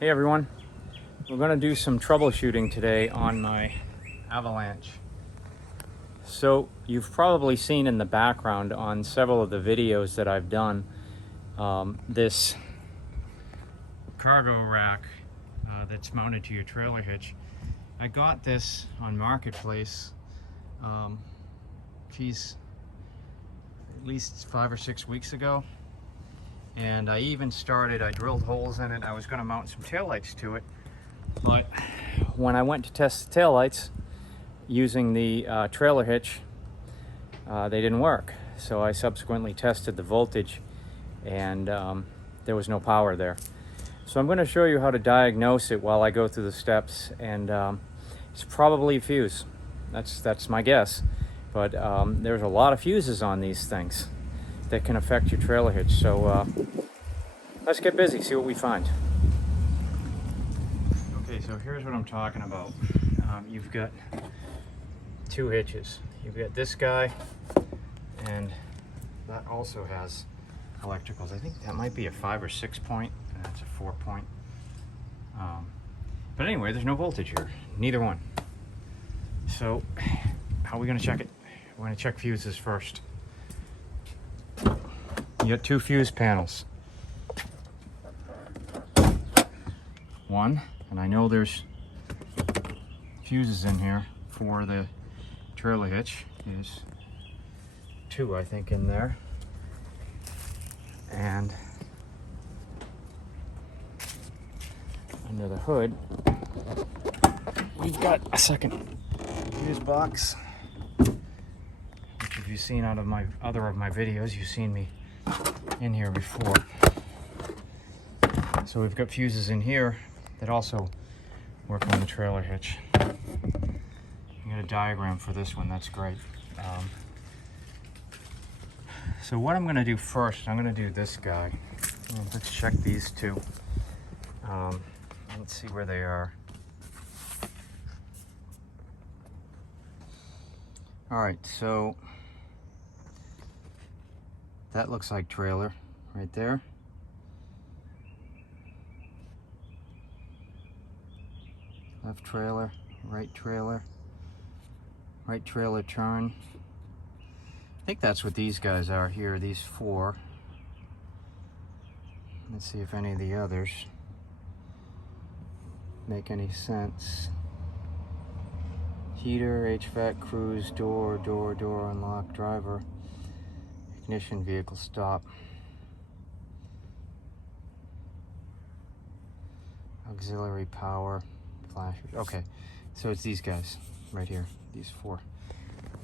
Hey everyone, we're going to do some troubleshooting today on my Avalanche. So you've probably seen in the background on several of the videos that I've done this cargo rack that's mounted to your trailer hitch. I got this on Marketplace, geez, at least 5 or 6 weeks ago. And I drilled holes in it. I was going to mount some taillights to it. But when I went to test the taillights using the trailer hitch, they didn't work. So I subsequently tested the voltage and there was no power there. So I'm going to show you how to diagnose it while I go through the steps. And it's probably a fuse. That's my guess. But there's a lot of fuses on these things that can affect your trailer hitch. So let's get busy, see what we find. Okay, so here's what I'm talking about. You've got two hitches. You've got this guy, and that also has electricals. I think that might be a 5 or 6 point, and that's a 4 point. But anyway, there's no voltage here, neither one. So how are we gonna check it? We're gonna check fuses first. You got two fuse panels. One, and I know there's fuses in here for the trailer hitch. There's two, I think, in there. And under the hood, we've got a second fuse box, which if you've seen out of my other of my videos, you've seen me in here before. So we've got fuses in here that also work on the trailer hitch. I got a diagram for this one, that's great. So what I'm going to do first, I'm going to do this guy. Let's check these two. Let's see where they are. All right, so that looks like trailer right there. Left trailer, right trailer turn. I think that's what these guys are here, these four. Let's see if any of the others make any sense. Heater, HVAC, cruise, door unlock, driver, ignition, vehicle stop, auxiliary power, flash. Okay, so it's these guys right here, these four,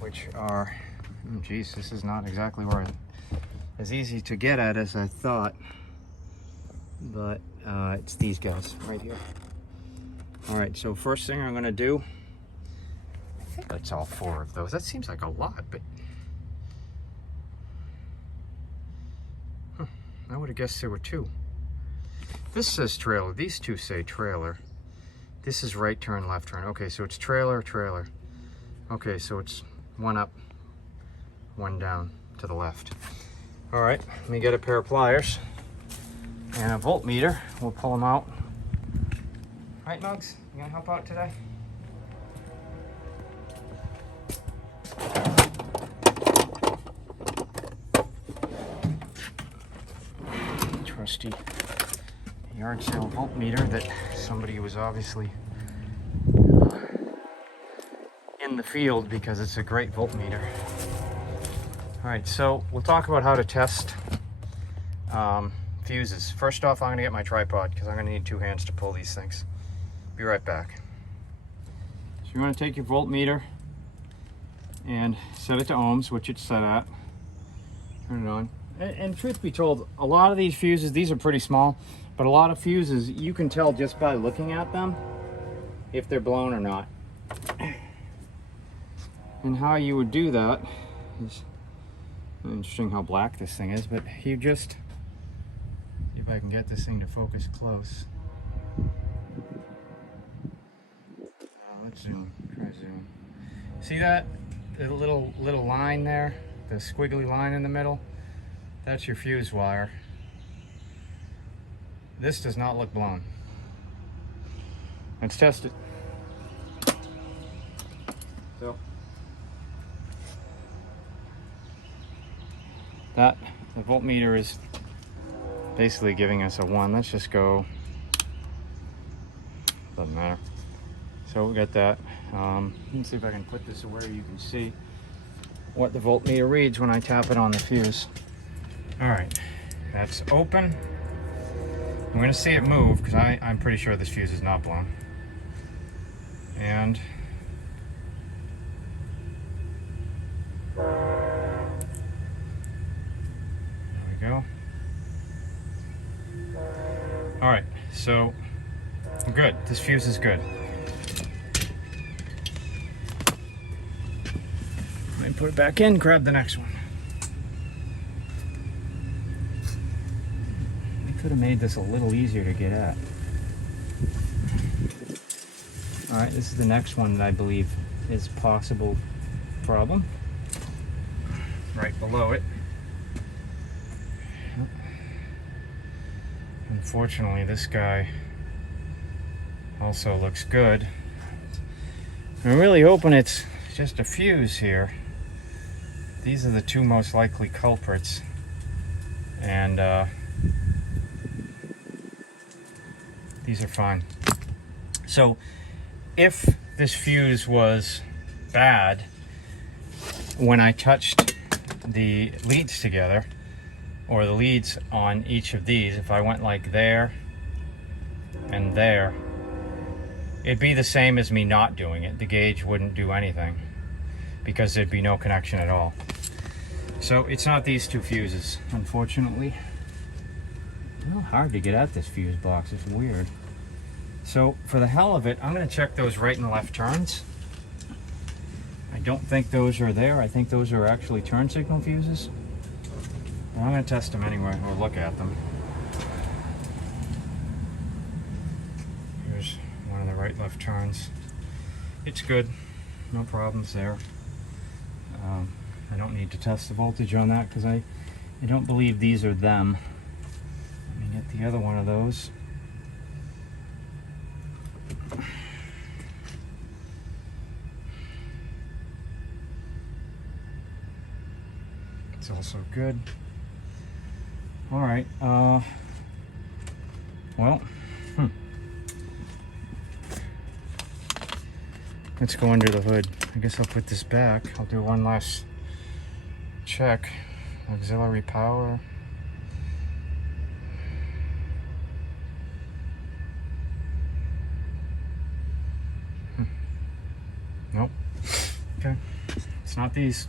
which are, geez, this is not exactly where as easy to get at as I thought, but it's these guys right here. All right, so first thing I'm going to do, I think that's all four of those. That seems like a lot, but I would have guessed there were two. This says trailer. These two say trailer. This is right turn, left turn. Okay, so it's trailer. Okay, so it's one up, one down to the left. All right, let me get a pair of pliers and a voltmeter. We'll pull them out. All right, Mugs, you gonna help out today? Trusty yard sale voltmeter that somebody was obviously in the field, because it's a great voltmeter. All right, so we'll talk about how to test fuses. First off, I'm gonna get my tripod because I'm gonna need two hands to pull these things. Be right back. So you're gonna take your voltmeter and set it to ohms, which it's set at. Turn it on. And truth be told, a lot of these fuses, these are pretty small, but a lot of fuses, you can tell just by looking at them if they're blown or not. And how you would do that is, interesting how black this thing is, but you just, see if I can get this thing to focus close. Let's zoom, try zoom. See that? The little line there, the squiggly line in the middle? That's your fuse wire. This does not look blown. Let's test it. So the voltmeter is basically giving us a 1. Let's just go, doesn't matter. So we got that. Let's see if I can put this where you can see what the voltmeter reads when I tap it on the fuse. All right, that's open. I'm gonna see it move because I'm pretty sure this fuse is not blown. And there we go. All right, so we're good. This fuse is good. Let me put it back in, grab the next one. We could have made this a little easier to get at. All right, this is the next one that I believe is possible problem. Right below it. Unfortunately, this guy also looks good. I'm really hoping it's just a fuse here. These are the two most likely culprits, and these are fine. So if this fuse was bad when I touched the leads together, or the leads on each of these, if I went like there and there, it'd be the same as me not doing it. The gauge wouldn't do anything because there'd be no connection at all. So it's not these two fuses, unfortunately. A little hard to get at this fuse box, it's weird. So for the hell of it, I'm gonna check those right and left turns. I don't think those are there. I think those are actually turn signal fuses. Well, I'm gonna test them anyway, or look at them. Here's one of the right left turns. It's good, no problems there. I don't need to test the voltage on that because I don't believe these are them. Let me get the other one of those. It's also good. All right, well, let's go under the hood. I guess I'll put this back. I'll do one last check. Auxiliary power. Nope. Okay, it's not these.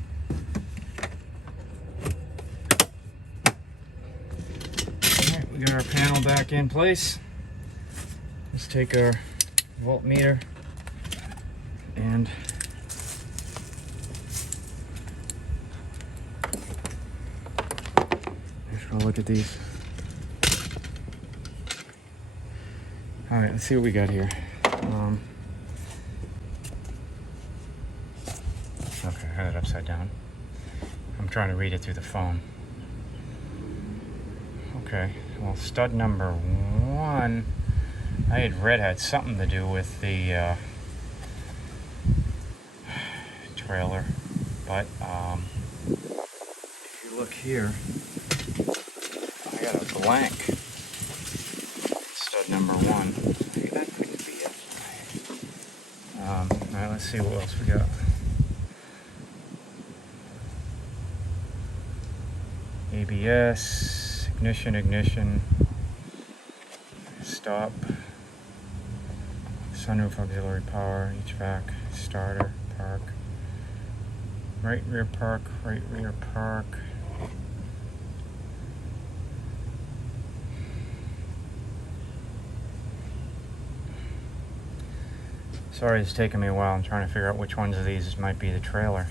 Alright, we got our panel back in place. Let's take our voltmeter and let's go look at these. Alright, let's see what we got here. Okay, I had it upside down. I'm trying to read it through the phone. Okay, well, stud number 1, I had read had something to do with the trailer, but if you look here, I got a blank stud number 1. That couldn't be it. Alright, let's see what else we got. ABS, ignition, stop, sunroof, auxiliary power, HVAC, starter, park, right rear park, Sorry it's taking me a while. I'm trying to figure out which ones of these might be the trailer.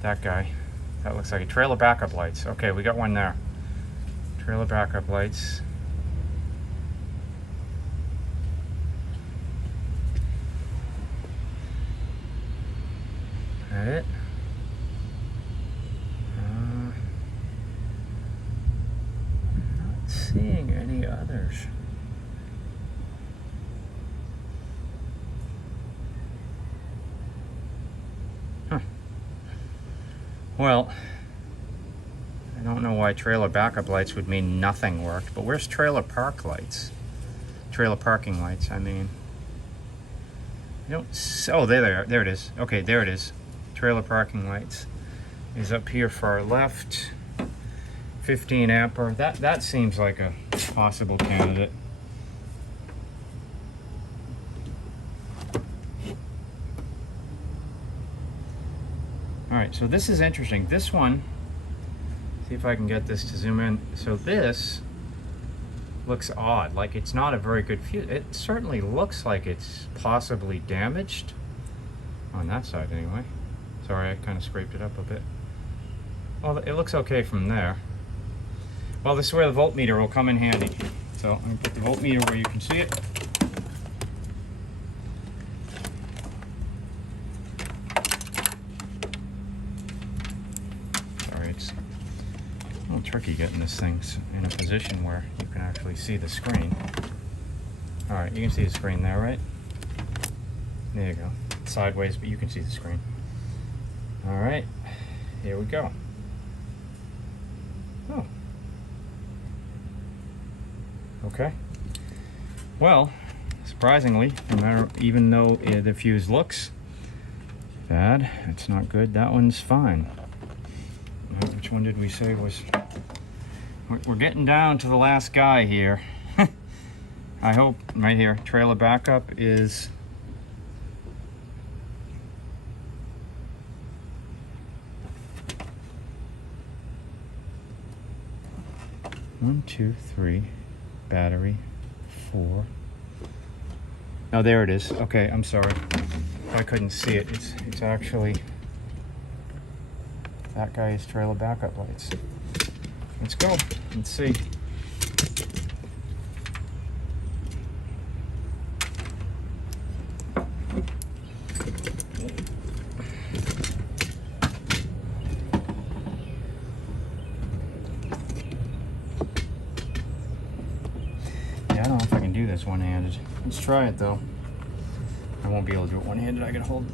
That guy. That looks like a trailer backup lights. Okay, we got one there. Trailer backup lights. That it? I'm not seeing any others. Well, I don't know why trailer backup lights would mean nothing worked, but where's trailer park lights? Trailer parking lights, I mean. I don't, oh, there it is. Okay, there it is. Trailer parking lights is up here far left. 15 ampere. That seems like a possible candidate. All right, so this is interesting. This one, see if I can get this to zoom in. So this looks odd, like it's not a very good fuse. It certainly looks like it's possibly damaged on that side anyway. Sorry, I kind of scraped it up a bit. Well, it looks okay from there. Well, this is where the voltmeter will come in handy. So I'm gonna put the voltmeter where you can see it. Sorry, it's a little tricky getting this thing in a position where you can actually see the screen. All right, you can see the screen there, right? There you go. It's sideways, but you can see the screen. All right, here we go. Oh. Okay. Well, surprisingly, no matter, even though the fuse looks bad, it's not good. That one's fine. Which one did we say was? We're getting down to the last guy here. I hope right here. Trailer backup is. One, two, three. Battery, 4. Oh, there it is. Okay, I'm sorry. I couldn't see it. It's actually, that guy is trailer backup lights. Let's go. Let's see. I don't know if I can do this one-handed. Let's try it though. I won't be able to do it one-handed. I gotta hold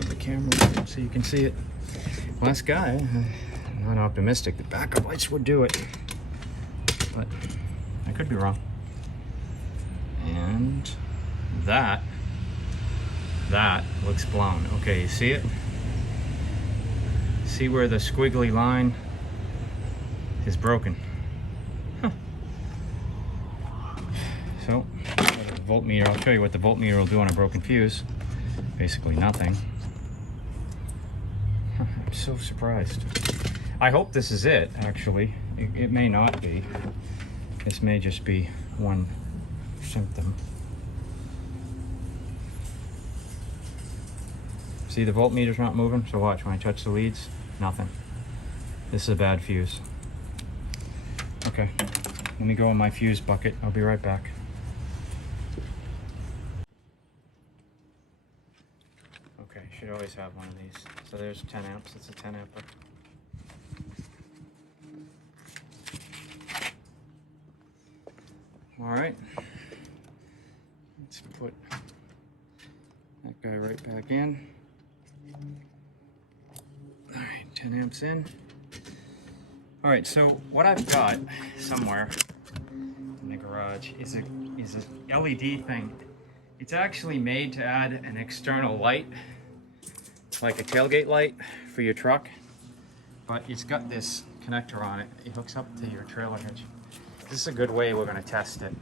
the camera so you can see it. Last guy, I'm not optimistic that backup lights would do it, but I could be wrong. And that looks blown. Okay, you see it? See where the squiggly line is broken. So, voltmeter, I'll show you what the voltmeter will do on a broken fuse. Basically nothing. I'm so surprised. I hope this is it, actually. It may not be. This may just be one symptom. See, the voltmeter's not moving, so watch, when I touch the leads, nothing. This is a bad fuse. Okay, let me go in my fuse bucket. I'll be right back. Okay, should always have one of these. So there's 10 amps, it's a 10 amp. All right, let's put that guy right back in. All right, 10 amps in. All right, so what I've got somewhere in the garage is a LED thing. It's actually made to add an external light, like a tailgate light for your truck, but it's got this connector on it. It hooks up to your trailer hitch. This is a good way we're going to test it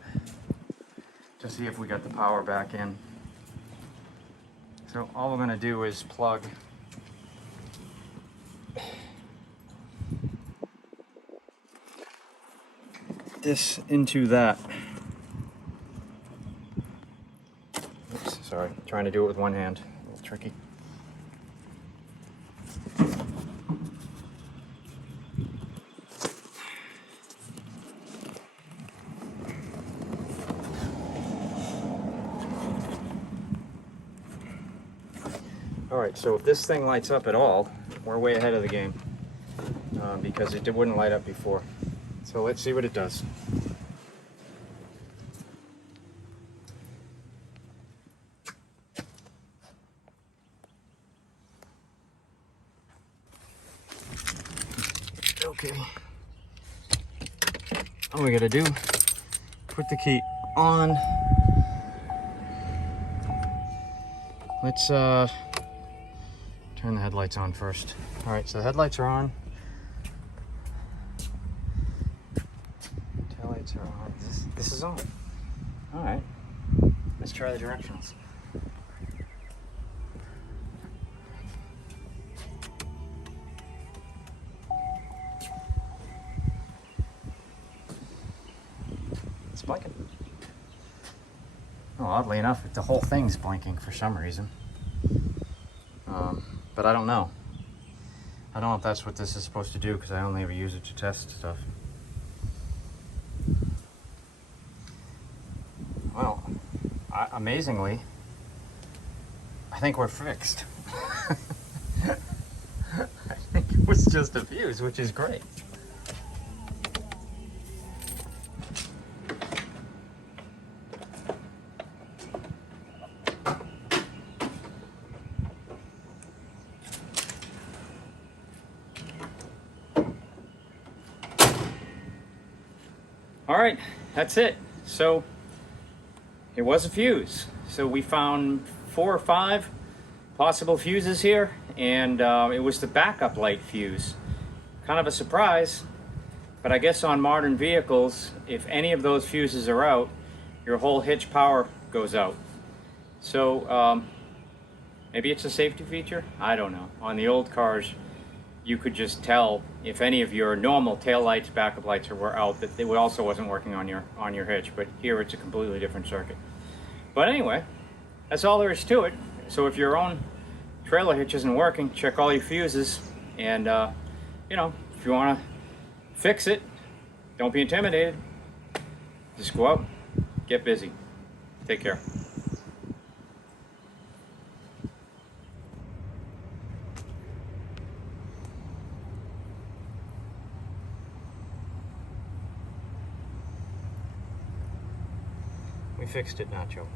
to see if we got the power back in. So all we're going to do is plug this into that. Oops, sorry, trying to do it with one hand, a little tricky. All right, so if this thing lights up at all, we're way ahead of the game because it wouldn't light up before. So let's see what it does. Okay. All we gotta do, put the key on. Let's turn the headlights on first. All right, so the headlights are on. Taillights are on. This is on. All right, let's try the directionals. It's blinking. Oh, oddly enough, the whole thing's blinking for some reason. But I don't know. I don't know if that's what this is supposed to do because I only ever use it to test stuff. Well, amazingly, I think we're fixed. I think it was just a fuse, which is great. All right, that's it. So it was a fuse. So we found 4 or 5 possible fuses here, and it was the backup light fuse. Kind of a surprise, but I guess on modern vehicles, if any of those fuses are out, your whole hitch power goes out. So maybe it's a safety feature? I don't know. On the old cars, you could just tell if any of your normal tail lights, backup lights were out, that it also wasn't working on your hitch. But here it's a completely different circuit. But anyway, that's all there is to it. So if your own trailer hitch isn't working, check all your fuses, and you know, if you want to fix it, don't be intimidated. Just go out, get busy. Take care. We fixed it, Nacho.